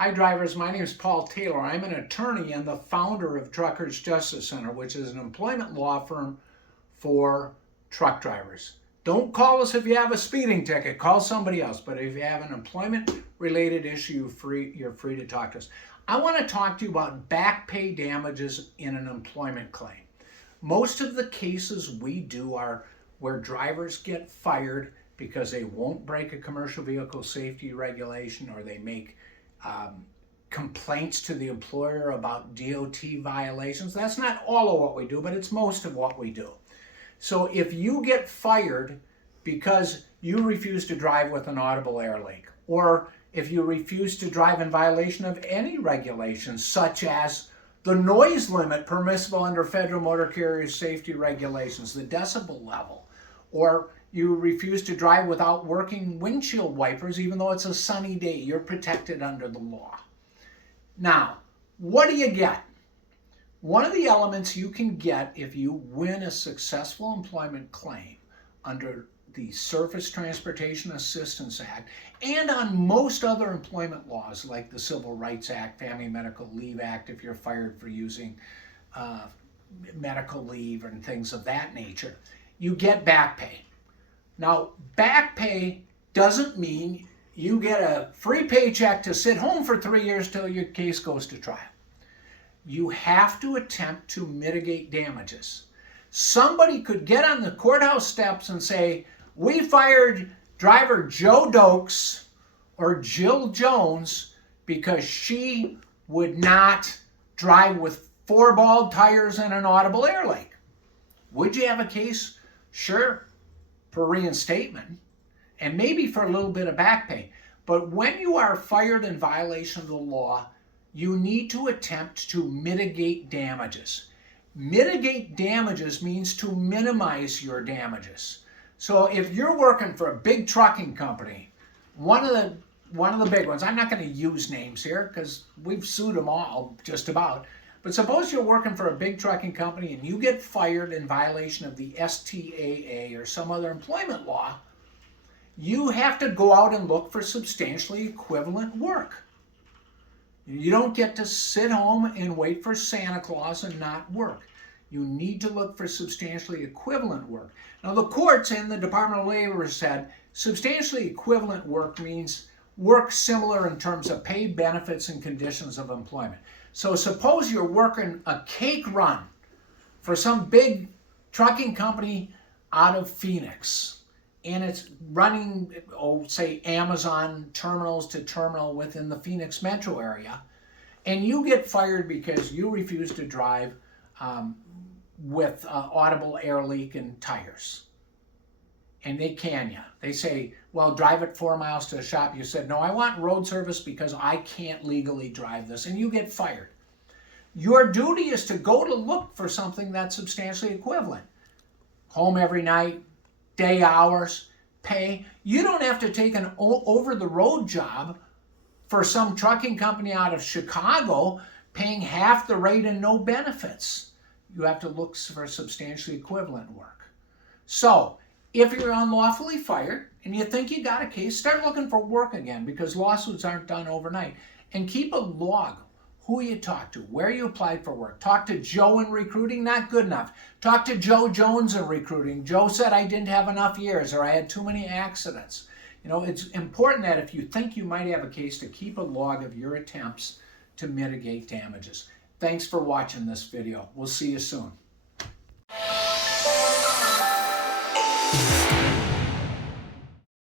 Hi drivers, my name is Paul Taylor. I'm an attorney and the founder of Truckers Justice Center, which is an employment law firm for truck drivers. Don't call us if you have a speeding ticket, call somebody else. But if you have an employment related issue, you're free to talk to us. I want to talk to you about back pay damages in an employment claim. Most of the cases we do are where drivers get fired because they won't break a commercial vehicle safety regulation, or they make complaints to the employer about DOT violations. That's not all of what we do, but it's most of what we do. So if you get fired because you refuse to drive with an audible air leak, or if you refuse to drive in violation of any regulations, such as the noise limit permissible under federal motor carrier safety regulations, the decibel level, or you refuse to drive without working windshield wipers even though it's a sunny day, you're protected under the law. Now, what do you get? One of the elements you can get if you win a successful employment claim under the Surface Transportation Assistance Act and on most other employment laws like the Civil Rights Act, Family Medical Leave Act, if you're fired for using medical leave and things of that nature, you get back pay. Now, back pay doesn't mean you get a free paycheck to sit home for 3 years till your case goes to trial. You have to attempt to mitigate damages. Somebody could get on the courthouse steps and say, we fired driver Joe Dokes or Jill Jones because she would not drive with 4 bald tires and an audible air leak. Would you have a case? Sure, for reinstatement and maybe for a little bit of back pay. But when you are fired in violation of the law, you need to attempt to mitigate damages. Mitigate damages means to minimize your damages. So if you're working for a big trucking company, one of the big ones, I'm not going to use names here because we've sued them all just about, but suppose you're working for a big trucking company and you get fired in violation of the STAA or some other employment law, you have to go out and look for substantially equivalent work. You don't get to sit home and wait for Santa Claus and not work. You need to look for substantially equivalent work. Now, the courts and the Department of Labor said substantially equivalent work means work similar in terms of pay, benefits, and conditions of employment. So suppose you're working a cake run for some big trucking company out of Phoenix, and it's running, say, Amazon terminals to terminal within the Phoenix metro area, and you get fired because you refuse to drive with audible air leak and tires. And they can you. They say, well, drive it 4 miles to the shop. You said, no, I want road service because I can't legally drive this. And you get fired. Your duty is to go to look for something that's substantially equivalent. Home every night, day hours, pay. You don't have to take an over-the-road job for some trucking company out of Chicago paying half the rate and no benefits. You have to look for substantially equivalent work. So, if you're unlawfully fired and you think you got a case, start looking for work again, because lawsuits aren't done overnight. And keep a log. Who you talk to, where you applied for work. Talk to Joe in recruiting, not good enough. Talk to Joe Jones in recruiting. Joe said I didn't have enough years, or I had too many accidents. You know, it's important that if you think you might have a case, to keep a log of your attempts to mitigate damages. Thanks for watching this video. We'll see you soon.